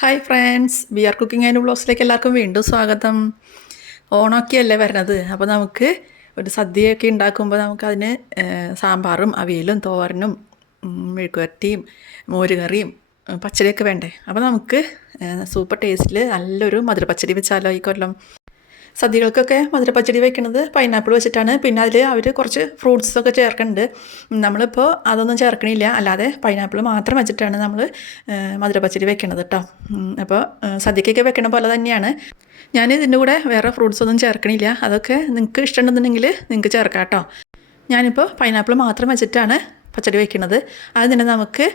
Hi friends B R cooking and ബ്ലോഗ്സിലേക്ക് എല്ലാവർക്കും വീണ്ടും സ്വാഗതം. ഓണമൊക്കെയല്ലേ വരണത്? അപ്പോൾ നമുക്ക് ഒരു സദ്യയൊക്കെ ഉണ്ടാക്കുമ്പോൾ നമുക്കതിന് സാമ്പാറും അവിയലും തോരനും മെഴുക്കുവരട്ടിയും മോരുകറിയും പച്ചടിയൊക്കെ വേണ്ടേ? അപ്പോൾ നമുക്ക് സൂപ്പർ ടേസ്റ്റിൽ നല്ലൊരു മധുര പച്ചടി വെച്ചാലോ ഈ കൊല്ലം? സദ്യകൾക്കൊക്കെ മധുരപ്പച്ചടി വെക്കുന്നത് പൈനാപ്പിൾ വെച്ചിട്ടാണ്. പിന്നെ അതിൽ അവർ കുറച്ച് ഫ്രൂട്ട്സൊക്കെ ചേർക്കുന്നുണ്ട് നമ്മളിപ്പോൾ അതൊന്നും ചേർക്കണില്ല. അല്ലാതെ പൈനാപ്പിൾ മാത്രം വെച്ചിട്ടാണ് നമ്മൾ മധുരപ്പച്ചടി വെക്കണത് കേട്ടോ അപ്പോൾ സദ്യക്കൊക്കെ വെക്കണ പോലെ തന്നെയാണ്. ഞാൻ ഇതിന്റെ കൂടെ വേറെ ഫ്രൂട്ട്സ് ഒന്നും ചേർക്കണില്ല. അതൊക്കെ നിങ്ങൾക്ക് ഇഷ്ടമുണ്ടെന്നുണ്ടെങ്കിൽ നിങ്ങൾക്ക് ചേർക്കാം കേട്ടോ ഞാനിപ്പോൾ പൈനാപ്പിൾ മാത്രം വെച്ചിട്ടാണ് പച്ചടി വയ്ക്കുന്നത് അത് തന്നെ നമുക്ക്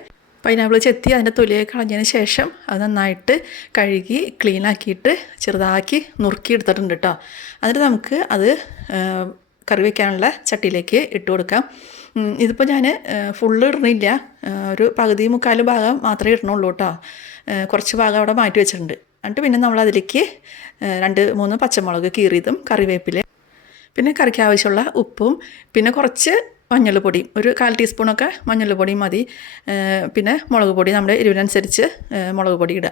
പൈനാപ്പിൾ ചെത്തി അതിന്റെ തൊലിയൊക്കെ കളഞ്ഞതിന് ശേഷം അത് നന്നായിട്ട് കഴുകി ക്ലീൻ ആക്കിയിട്ട് ചെറുതാക്കി നുറുക്കി എടുത്തിട്ടുണ്ട് കേട്ടോ എന്നിട്ട് നമുക്ക് അത് കറി വയ്ക്കാനുള്ള ചട്ടിയിലേക്ക് ഇട്ട് കൊടുക്കാം. ഇതിപ്പോൾ ഞാൻ ഫുള്ള് ഇടണില്ല ഒരു പകുതി മുക്കാൽ ഭാഗം മാത്രമേ ഇടണുള്ളൂ കേട്ടോ കുറച്ച് ഭാഗം അവിടെ മാറ്റി വെച്ചിട്ടുണ്ട്. എന്നിട്ട് പിന്നെ നമ്മൾ അതിലേക്ക് രണ്ട് മൂന്ന് പച്ചമുളക് കീറിയതും കറിവേപ്പില പിന്നെ കറിക്ക് ആവശ്യമുള്ള ഉപ്പും പിന്നെ കുറച്ച് മഞ്ഞൾപ്പൊടിയും ഒരു കാൽ ടീസ്പൂണൊക്കെ മഞ്ഞൾപ്പൊടിയും മതി. പിന്നെ മുളക് പൊടി നമ്മുടെ എരിവിനനുസരിച്ച് മുളക് പൊടി ഇടുക.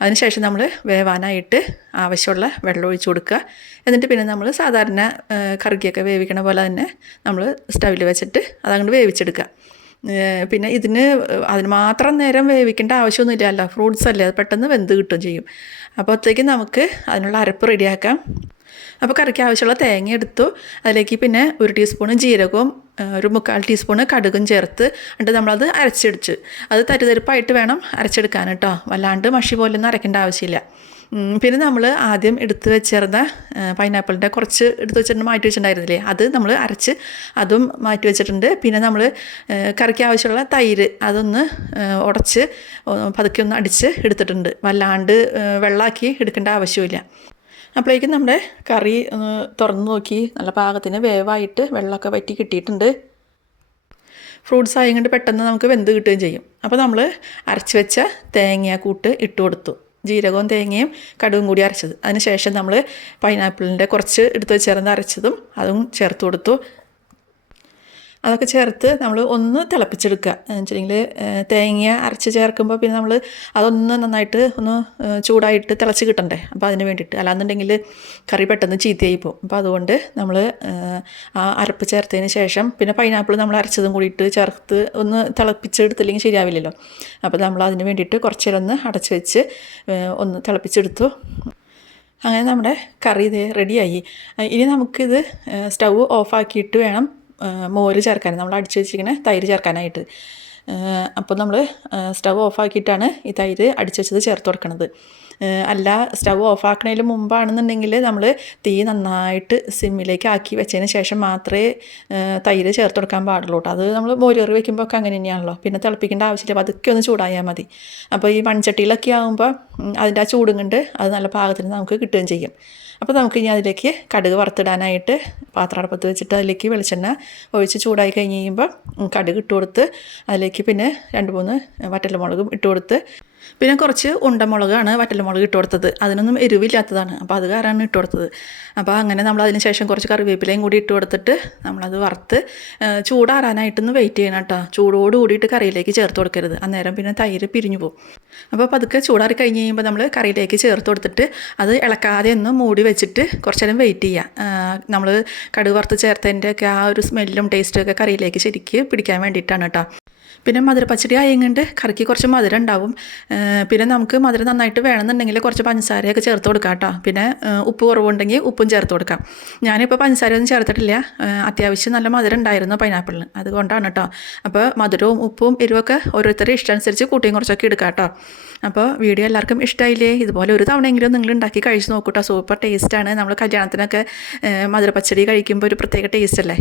അതിനുശേഷം നമ്മൾ വേവാനായിട്ട് ആവശ്യമുള്ള വെള്ളം ഒഴിച്ചു കൊടുക്കുക. എന്നിട്ട് പിന്നെ നമ്മൾ സാധാരണ കറുകിയൊക്കെ വേവിക്കണ പോലെ തന്നെ നമ്മൾ സ്റ്റവിൽ വെച്ചിട്ട് അതങ്ങോട്ട് വേവിച്ചെടുക്കുക. പിന്നെ ഇതിന് അതിന് മാത്രം നേരം വേവിക്കേണ്ട ആവശ്യമൊന്നുമില്ലല്ലോ ഫ്രൂട്ട്സ് അല്ലേ അത് പെട്ടെന്ന് വെന്ത് കിട്ടുകയും ചെയ്യും. അപ്പോഴത്തേക്കും നമുക്ക് അതിനുള്ള അരപ്പ് റെഡിയാക്കാം. അപ്പോൾ കറിക്ക് ആവശ്യമുള്ള തേങ്ങ എടുത്തു. അതിലേക്ക് പിന്നെ ഒരു ടീസ്പൂണ് ജീരകവും ഒരു മുക്കാൽ ടീസ്പൂണ് കടുകും ചേർത്ത് എന്നിട്ട് നമ്മളത് അരച്ചെടുച്ച് അത് തരുതരിപ്പായിട്ട് വേണം അരച്ചെടുക്കാൻ കേട്ടോ. വല്ലാണ്ട് മഷി പോലൊന്നും അരയ്ക്കേണ്ട ആവശ്യമില്ല. പിന്നെ നമ്മൾ ആദ്യം എടുത്തു വെച്ചിരുന്ന പൈനാപ്പിളിന്റെ കുറച്ച് എടുത്തു വെച്ചിട്ട് മാറ്റി വെച്ചിട്ടുണ്ടായിരുന്നില്ലേ? അത് നമ്മൾ അരച്ച് അതും മാറ്റി വെച്ചിട്ടുണ്ട്. പിന്നെ നമ്മൾ കറിക്ക് ആവശ്യമുള്ള തൈര് അതൊന്ന് ഉടച്ച് പതുക്കെ ഒന്ന് അടിച്ച് എടുത്തിട്ടുണ്ട്. വല്ലാണ്ട് വെള്ളമാക്കി എടുക്കേണ്ട ആവശ്യമില്ല. അപ്പോഴേക്കും നമ്മുടെ കറി തുറന്ന് നോക്കി. നല്ല പാകത്തിന് വേവായിട്ട് വെള്ളമൊക്കെ വറ്റി കിട്ടിയിട്ടുണ്ട്. ഫ്രൂട്ട്സ് ആയതുകൊണ്ട് പെട്ടെന്ന് നമുക്ക് വെന്ത് കിട്ടുകയും ചെയ്യും. അപ്പോൾ നമ്മൾ അരച്ച് വെച്ച തേങ്ങ കൂട്ട് ഇട്ട് കൊടുത്തു. ജീരകവും തേങ്ങയും കടുകും കൂടി അരച്ചത്. അതിന് ശേഷം നമ്മൾ പൈനാപ്പിളിന്റെ കുറച്ച് എടുത്ത് ചേർന്ന് അരച്ചതും അതും ചേർത്ത് കൊടുത്തു. അതൊക്കെ ചേർത്ത് നമ്മൾ ഒന്ന് തിളപ്പിച്ചെടുക്കുക. എന്ന് വെച്ചിട്ടുണ്ടെങ്കിൽ തേങ്ങ അരച്ച് ചേർക്കുമ്പോൾ പിന്നെ നമ്മൾ അതൊന്ന് നന്നായിട്ട് ഒന്ന് ചൂടായിട്ട് തിളച്ച് കിട്ടണ്ടേ? അപ്പോൾ അതിന് വേണ്ടിയിട്ട്. അല്ലാന്നുണ്ടെങ്കിൽ കറി പെട്ടെന്ന് ചീത്തയായി പോകും. അപ്പോൾ അതുകൊണ്ട് നമ്മൾ ആ അരപ്പ് ചേർത്തതിന് ശേഷം പിന്നെ പൈനാപ്പിൾ നമ്മൾ അരച്ചതും കൂടിയിട്ട് ചേർത്ത് ഒന്ന് തിളപ്പിച്ചെടുത്തില്ലെങ്കിൽ ശരിയാവില്ലല്ലോ. അപ്പോൾ നമ്മൾ അതിന് വേണ്ടിയിട്ട് കുറച്ച് നേരം ഒന്ന് അടച്ച് വെച്ച് ഒന്ന് തിളപ്പിച്ചെടുത്തു. അങ്ങനെ നമ്മുടെ കറി ഇത് റെഡിയായി. ഇനി നമുക്കിത് സ്റ്റൗ ഓഫാക്കിയിട്ട് വേണം മോര് ചേർക്കാൻ നമ്മൾ അടിച്ചു വെച്ചിരിക്കുന്ന തൈര് ചേർക്കാനായിട്ട്. അപ്പോൾ നമ്മൾ സ്റ്റവ് ഓഫാക്കിയിട്ടാണ് ഈ തൈര് അടിച്ചു വെച്ചത് ചേർത്ത് കൊടുക്കുന്നത് അല്ല സ്റ്റവ് ഓഫാക്കണതിന് മുമ്പാണെന്നുണ്ടെങ്കിൽ നമ്മൾ തീ നന്നായിട്ട് സിമ്മിലേക്ക് ആക്കി വെച്ചതിന് ശേഷം മാത്രമേ തൈര് ചേർത്ത് കൊടുക്കാൻ പാടുള്ളൂ കേട്ടോ അത് നമ്മൾ മോര് കറി വെക്കുമ്പോൾ ഒക്കെ അങ്ങനെ തന്നെയാണല്ലോ. പിന്നെ തിളപ്പിക്കേണ്ട ആവശ്യമില്ല. അപ്പോൾ അതൊക്കെ ഒന്ന് ചൂടായാൽ മതി. അപ്പോൾ ഈ മൺചട്ടിയിലൊക്കെ ആകുമ്പോൾ അതിന്റെ ആ ചൂടും കൊണ്ട് അത് നല്ല പാകത്തിന് നമുക്ക് കിട്ടുകയും ചെയ്യും. അപ്പോൾ നമുക്ക് ഇനി അതിലേക്ക് കടുക് വറുത്തിടാനായിട്ട് പാത്രം അടുപ്പത്ത് വെച്ചിട്ട് അതിലേക്ക് വെളിച്ചെണ്ണ ഒഴിച്ച് ചൂടായി കഴിഞ്ഞ് കഴിയുമ്പോൾ കടുക് ഇട്ട് കൊടുത്ത് അതിലേക്ക് പിന്നെ രണ്ട് മൂന്ന് വറ്റൽമുളകും ഇട്ട് കൊടുത്ത് പിന്നെ കുറച്ച് ഉണ്ടമുളകാണ് വറ്റൽമുളക് ഇട്ട് കൊടുത്തത്. അതിനൊന്നും എരിവില്ലാത്തതാണ്. അപ്പോൾ അത് കാരണം ഇട്ട് കൊടുത്തത്. അപ്പോൾ അങ്ങനെ നമ്മൾ അതിന് ശേഷം കുറച്ച് കറിവേപ്പിലയും കൂടി ഇട്ട് കൊടുത്തിട്ട് നമ്മളത് വറുത്ത് ചൂടാറാനായിട്ടൊന്ന് വെയിറ്റ് ചെയ്യണം കേട്ടോ. ചൂടോട് കൂടിയിട്ട് കറിയിലേക്ക് ചേർത്ത് കൊടുക്കരുത്. അന്നേരം പിന്നെ തൈര് പിരിഞ്ഞു പോകും. അപ്പോൾ പതുക്കെ ചൂടാറി കഴിഞ്ഞ് കഴിയുമ്പോൾ നമ്മൾ കറിയിലേക്ക് ചേർത്ത് കൊടുത്തിട്ട് അത് ഇളക്കാതെ ഒന്ന് മൂടി വെച്ചിട്ട് കുറച്ച് നേരം വെയിറ്റ് ചെയ്യുക നമ്മൾ കടുക് വറുത്ത് ചേർത്തതിന്റെ ആ ഒരു സ്മെല്ലും ടേസ്റ്റും ഒക്കെ കറിയിലേക്ക് ശരിക്ക് പിടിക്കാൻ വേണ്ടിയിട്ടാണ് കേട്ടോ. പിന്നെ മധുരപ്പച്ചടി ആയതുകൊണ്ട് കറിക്ക് കുറച്ച് മധുരം ഉണ്ടാവും. പിന്നെ നമുക്ക് മധുരം നന്നായിട്ട് വേണമെന്നുണ്ടെങ്കിൽ കുറച്ച് പഞ്ചസാരയൊക്കെ ചേർത്ത് കൊടുക്കാം കേട്ടോ. പിന്നെ ഉപ്പ് കുറവുണ്ടെങ്കിൽ ഉപ്പും ചേർത്ത് കൊടുക്കാം. ഞാനിപ്പോൾ പഞ്ചസാരയൊന്നും ചേർത്തിട്ടില്ല. അത്യാവശ്യം നല്ല മധുരം ഉണ്ടായിരുന്നു പൈനാപ്പിളിന്. അതുകൊണ്ടാണ് കേട്ടോ. അപ്പോൾ മധുരവും ഉപ്പും എരിവൊക്കെ ഓരോരുത്തരുടെ ഇഷ്ടമനുസരിച്ച് കൂട്ടിയും കുറച്ചൊക്കെ എടുക്കാം കേട്ടോ. അപ്പോൾ വീഡിയോ എല്ലാവർക്കും ഇഷ്ടമായില്ലേ ഇതുപോലെ ഒരു തവണയെങ്കിലും നിങ്ങൾ ഉണ്ടാക്കി കഴിച്ച് നോക്കൂട്ടോ സൂപ്പർ ടേസ്റ്റാണ് നമ്മൾ കല്യാണത്തിനൊക്കെ മധുര മധുരപ്പച്ചടി കഴിക്കുമ്പോൾ ഒരു പ്രത്യേക ടേസ്റ്റ് അല്ലേ?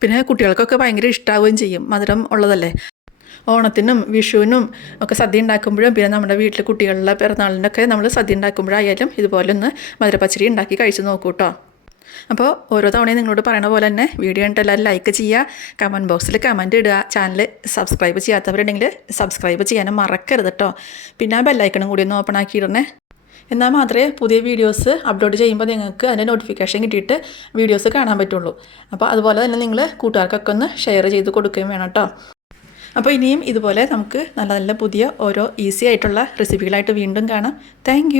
പിന്നെ കുട്ടികൾക്കൊക്കെ ഭയങ്കര ഇഷ്ടാവുകയും ചെയ്യും. മധുരം ഉള്ളതല്ലേ? ഓണത്തിനും വിഷുവിനും ഒക്കെ സദ്യ ഉണ്ടാക്കുമ്പോഴും പിന്നെ നമ്മുടെ വീട്ടിലെ കുട്ടികളുടെ പിറന്നാളിനൊക്കെ നമ്മൾ സദ്യ ഉണ്ടാക്കുമ്പോഴായാലും ഇതുപോലെ ഒന്ന് മധുരപ്പച്ചരി ഉണ്ടാക്കി കഴിച്ച് നോക്കൂ കേട്ടോ അപ്പോൾ ഓരോ തവണയും നിങ്ങളോട് പറയണ പോലെ തന്നെ വീഡിയോ കണ്ടിട്ട് എല്ലാവരും ലൈക്ക് ചെയ്യുക കമന്റ് ബോക്സിൽ കമന്റ് ഇടുക ചാനൽ സബ്സ്ക്രൈബ് ചെയ്യാത്തവരുണ്ടെങ്കിൽ സബ്സ്ക്രൈബ് ചെയ്യാനും മറക്കരുത് കേട്ടോ പിന്നെ ആ ബെല്ലൈക്കണും കൂടി ഒന്ന് ഓപ്പൺ ആക്കിയിടണേ. എന്നാൽ മാത്രമേ പുതിയ വീഡിയോസ് അപ്ലോഡ് ചെയ്യുമ്പോൾ നിങ്ങൾക്ക് അതിന്റെ നോട്ടിഫിക്കേഷൻ കിട്ടിയിട്ട് വീഡിയോസ് കാണാൻ പറ്റുള്ളൂ. അപ്പോൾ അതുപോലെ തന്നെ നിങ്ങൾ കൂട്ടുകാർക്കൊക്കെ ഒന്ന് ഷെയർ ചെയ്ത് കൊടുക്കുകയും വേണം കേട്ടോ അപ്പോൾ ഇനിയും ഇതുപോലെ നമുക്ക് നല്ല നല്ല പുതിയ ഓരോ ഈസി ആയിട്ടുള്ള റെസിപ്പികളായിട്ട് വീണ്ടും കാണാം. താങ്ക്